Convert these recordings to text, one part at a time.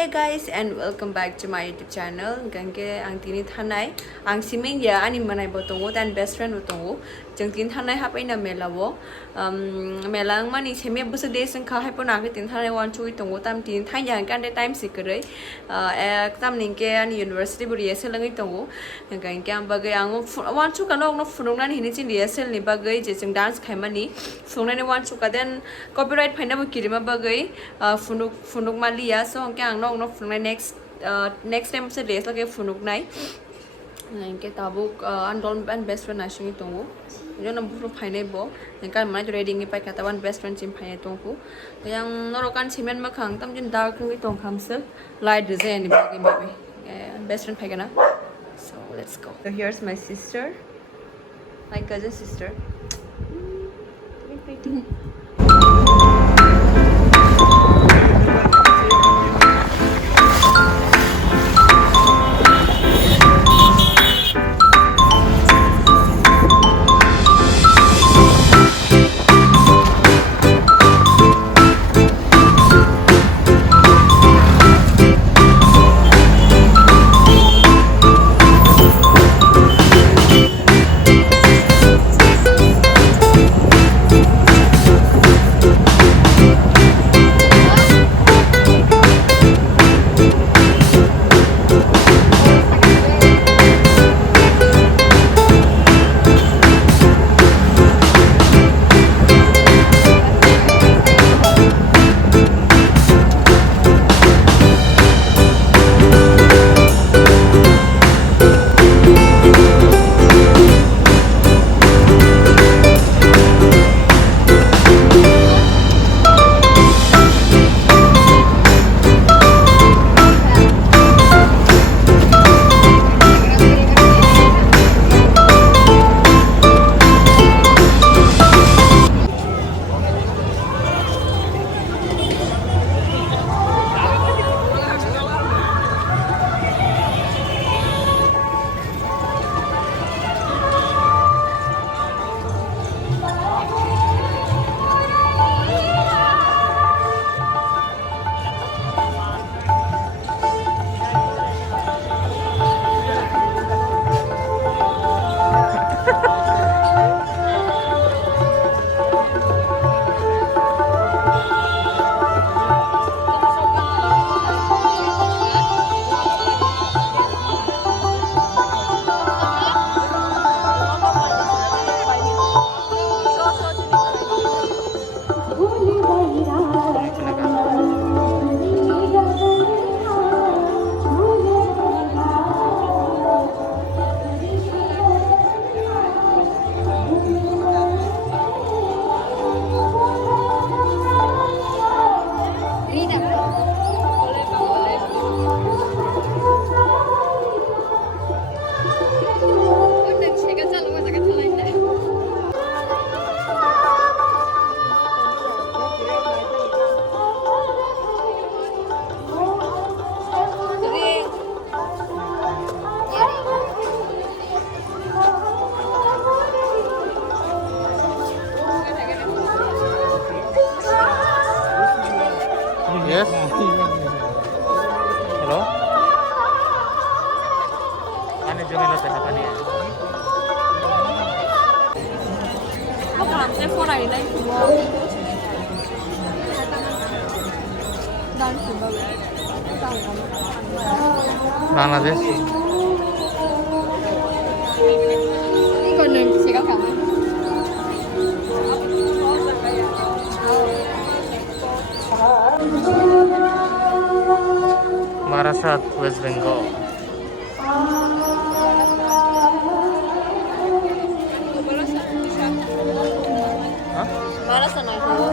Hey guys and welcome back to my YouTube channel. Gangke ang tini thanai ang siming ya ani manai botongo dan best friend botongo. Jeng tin thanai hapai na melawo. Melang mani seme busa de sang kha hai pona ke tin thanai wan chui tongo tam tin thai yang kan de time sikrai. Tam ningke ani university buri esel ngai tongo. Gangke ang bagai ang wan chu kanok no funung nan hini chin esel ni bagai je jeng dance khai mani. Funung ni wan chu ka den copyright phaina bu kirima bagai funuk malia so ang ang no next time se days lagi funuk nai ke tabuk andon ban best friend asing tongo yo nam buru phainai bo kan mai reading ni pai kata one best friend chim phainai tongku yang norokan cement ma khang tam jin dark ni tong kham se light design ni bagi maybe best friend phaigana so let's go. So here's my sister, my cousin sister. Pretty. Yes. Hello. Ani jumelo te hakani. Program se for ai lai ku dan kumbawe Bangladesh. Còn đừng chỉ có cảm ơn. Marasat, West Bengal. Hah? Mana sana itu?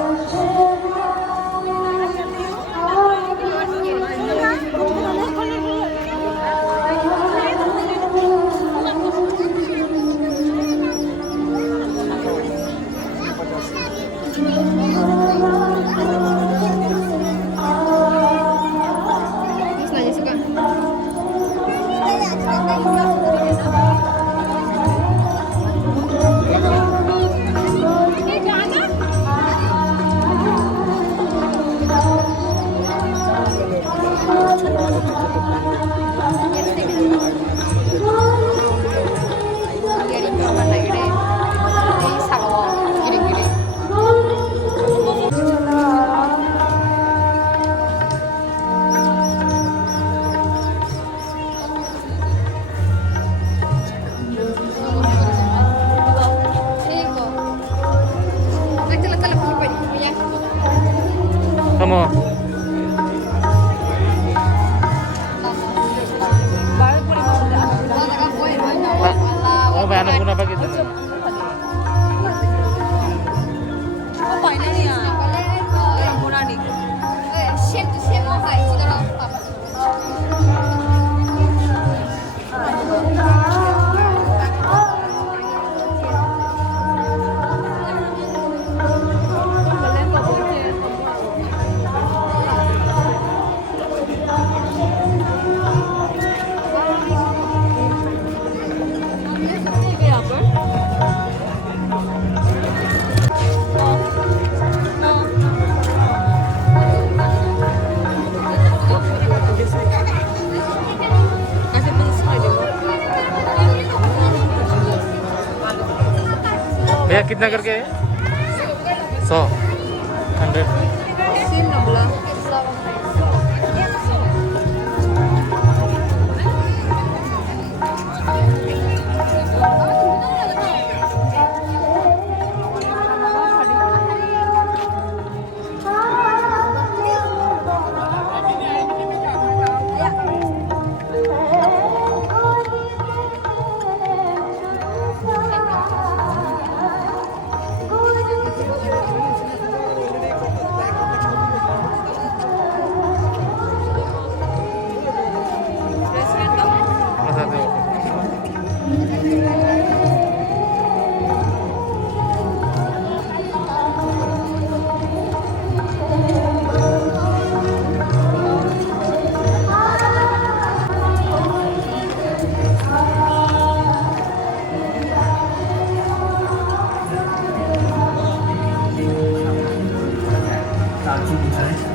ये कितना करके है? 100 100 Sim na bola.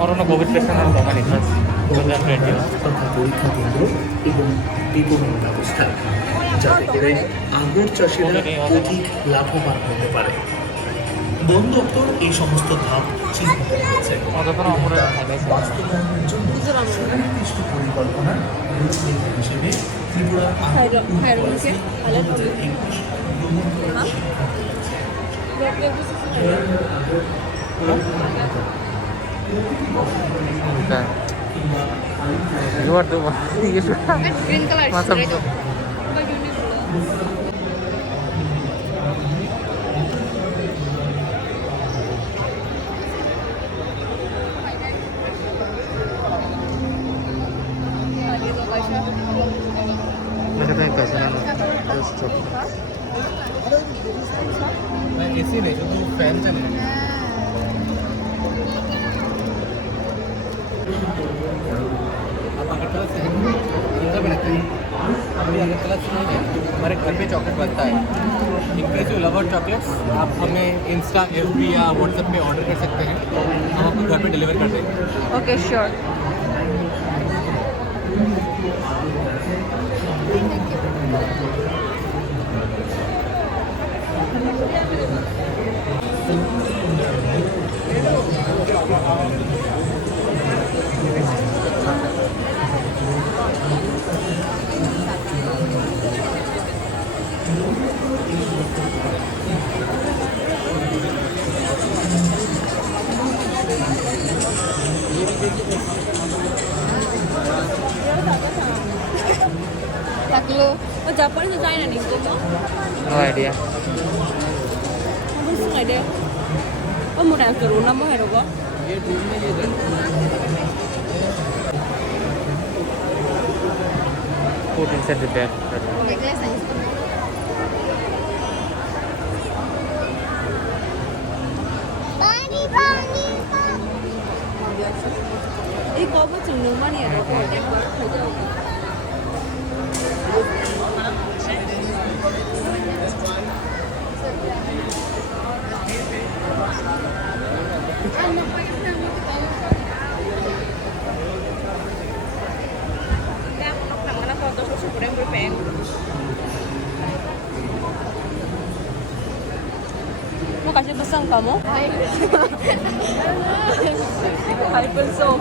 और उन्होंने Covid patient और दमा नहीं था 2020 তথা পরীক্ষা কেন্দ্র এবং বিপণন ব্যবস্থা যাতে করে আঙ্গুর চাষিরা অধিক লাভবান হতে পারে। বন দপ্তর এই সমস্ত ধাপ চিহ্নিত করেছে। অযথা আমরা হাইলাইট বাস্তবায়নের জন্য সুনির্দিষ্ট পরিকল্পনা রূপরেখা হিসেবে ত্রিপুরা আঙ্গুর পলিসি 2021 গ্রহণ করার bukan luar tuh iya sudah Green color. macam Red. tuh mereka yang kasih nama terus stop AC नहीं शुद्ध फैन चल रहा है आप अगरतला से इंदिरा बनाते हैं अभी अगरतला से नहीं है हमारे घर पे चॉकलेट बनता है in case you love chocolates आप हमें इंस्टा एफबी या व्हाट्सएप पे ऑर्डर कर सकते हैं हम आपको घर पे डिलीवर कर देंगे Okay, sure. Taklo. Oh, Japanese design nih, kok? no idea Apa sih nggak ada? Oh, mau dance dulu, nama hero kok? ये ड्रीम में ये दे 14 cent bag Ih, kok mau cendung mana ya? Mau kasih pesan kamu? Hai pesan.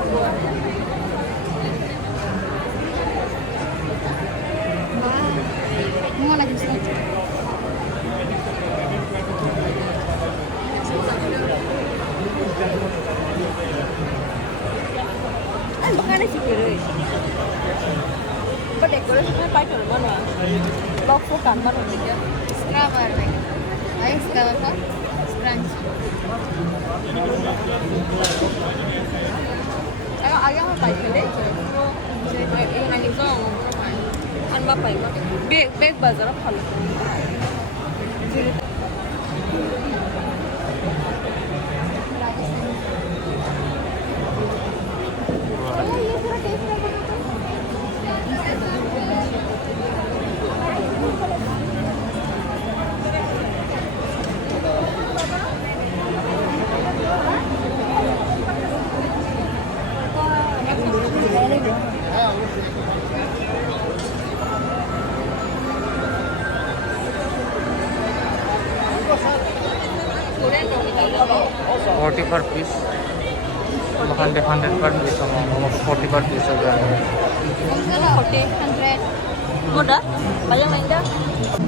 Mau lagi pesan. Makanya sih kira. Dekorasinya pakai mana? Lock kan mana dia? Scrubber lagi. Ayo scrubber apa? Scrunch. Ayo pakai deh. Ini lagi dong. An apa ini? Bag bazar apa hal? per piece. Makan deh 100 per piece sama almost 40 per piece juga. 100 মোটা বাজার মাইন্ডা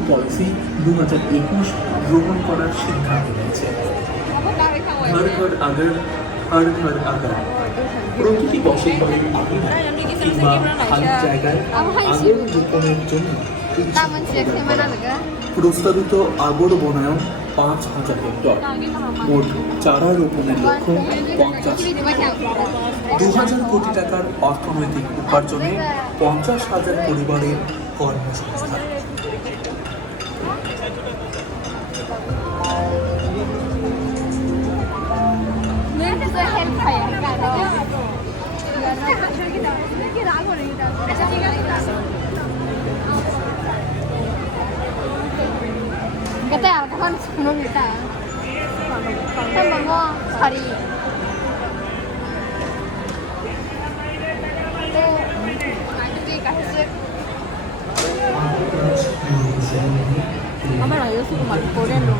policy 2021 গ্রহণ করার সিদ্ধান্ত নিয়েছে হর ঘর আগর হর ঘর আগর প্রতিটি বসত বাড়ির আগুনে কিংবা খালি জায়গায় আগর রোপণের জন্য প্রস্তাবিত আগর বনায়ন 5,000 হেক্টর মোট চারা রোপণের লক্ষ্য 50 2,000 কোটি টাকার অর্থনৈতিক উপার্জনে 50,000 পরিবারের কর্মসংস্থান Kita kan sebelum kita, kita mau cari. আমার আগে শুধু মাটি করে নো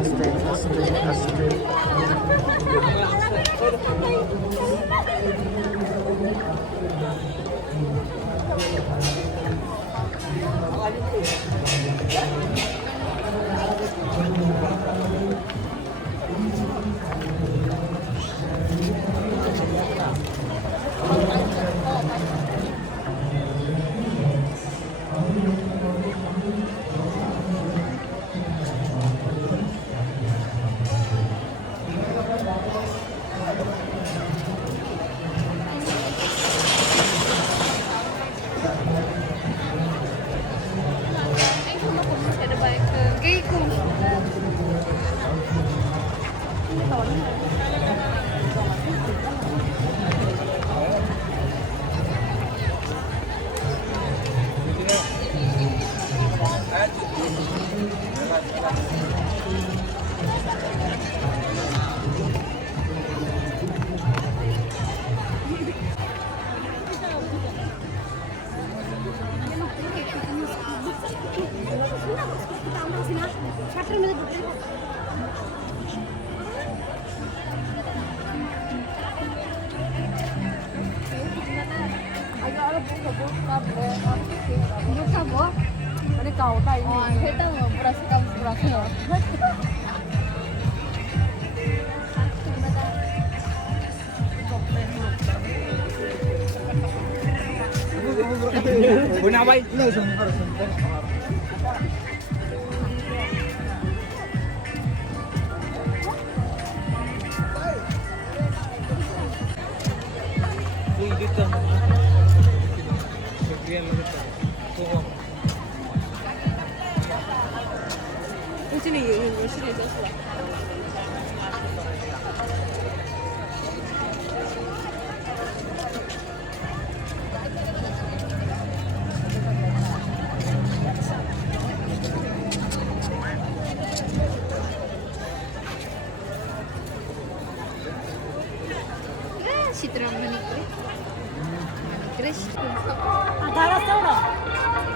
আস্তে আস্তে আস্তে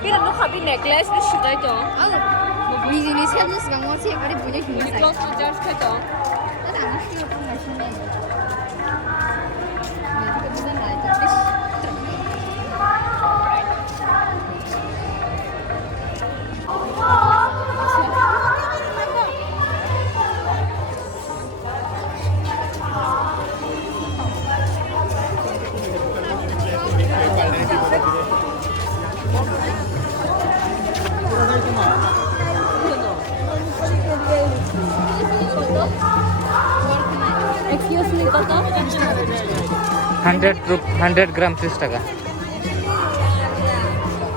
Kira no kami necklace ni sudah itu. Ini siapa nih sekarang mau siapa dia punya Ini hingga close to just itu. Ada anak sih orang macam ni. Kita bisa naik terus. Excuse me, kata? 100 গ্রাম 30 টাকা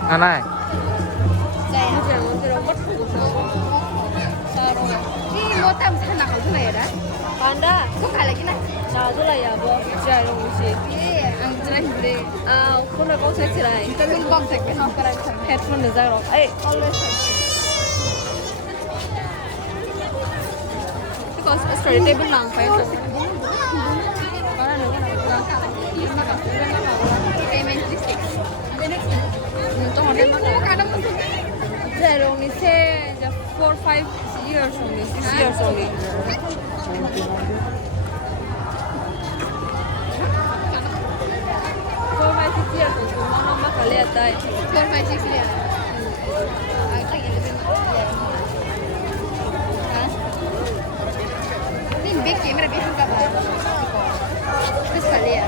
না না Saya. Jangan terlalu cepat. Mau tahu saya nakal tuh ya dah. Panda. Kok kalah lagi nak? 나도 라 야보. 자, 이런 거지. Iya, ang jelas boleh. 오늘 꼭 색칠해. Full box saya kena operan saya. 헤드폰 내자로. 에이, Always. 이거 스토리 테이블 랑 파요. Payment listrik. Untung ada mana? Kadang untuk They're only say 4-5 years only, 6 years only. Four, 5, 6 years only. Mama makali atay. 4, 5, 6 years. Ang tingin lebih mahal. Hah? Ini big camera big suka banget. Terus kali ya.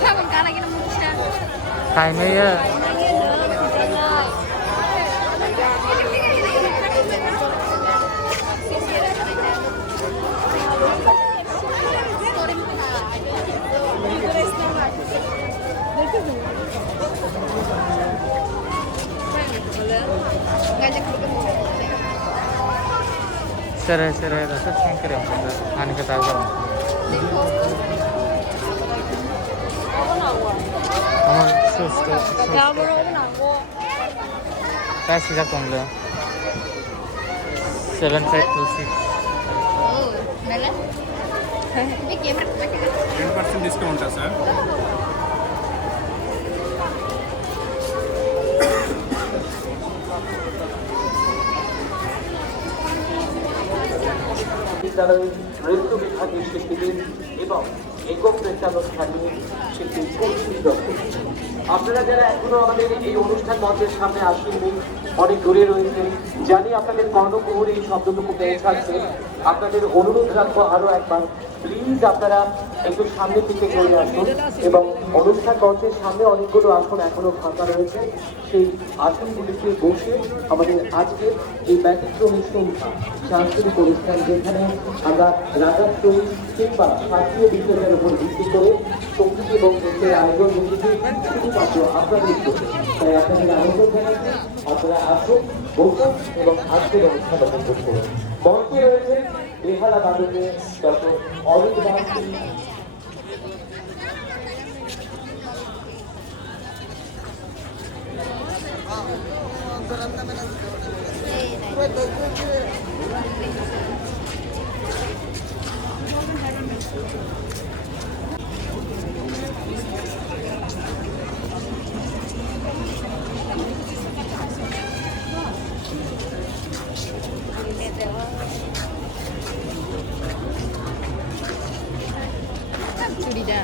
Kamu kan lagi nemu siapa? ถ่ายไม่เยอะ Ngajak bertemu. serai-serai rasa cengker yang bener aneh ketahuan kamu sus Camera open ako. kayak sejak tunggu 7526 Oh, malah. Ini camera pakai. 10% డిస్కౌంటా sir বিদ্যালয়ের নৃত্য বিভাগের শিল্পীদের এবং একক নৃত্যানুষ্ঠানের শিল্পী কৌশলী দত্ত। আপনারা যারা এখনো আমাদের এই অনুষ্ঠান মঞ্চের সামনে আসেননি, অনেক দূরে রয়েছেন, জানি আপনাদের কর্ণকুহরে এই শব্দটুকু পৌঁছাচ্ছে। আপনাদের অনুরোধ রাখবো আরো একবার, প্লিজ আপনারা একটু সামনের দিকে চলে আসুন এবং অনুষ্ঠান মঞ্চের সামনে অনেকগুলো আসন এখনো ফাঁকা রয়েছে, সেই আসনগুলিতে বসে আমাদের আজকের এই ব্যতিক্রমী সন্ধ্যা সাংস্কৃতিক অনুষ্ঠান, যেখানে আমরা রাগাত্রয়ী কিংবা শাস্ত্রীয় বিষয়ের উপর ভিত্তি করে সঙ্গীত এবং নৃত্যের আয়োজন রেখেছি শুধুমাত্র আপনাদের জন্য। তাই আপনাদের আনন্দ জানাচ্ছি, আপনারা আসুন, বসুন এবং আজকের অনুষ্ঠান উপভোগ করুন। মঞ্চে রয়েছে বেহালা বাদকে ডক্টর অরুণ বাস্তি, Curiga.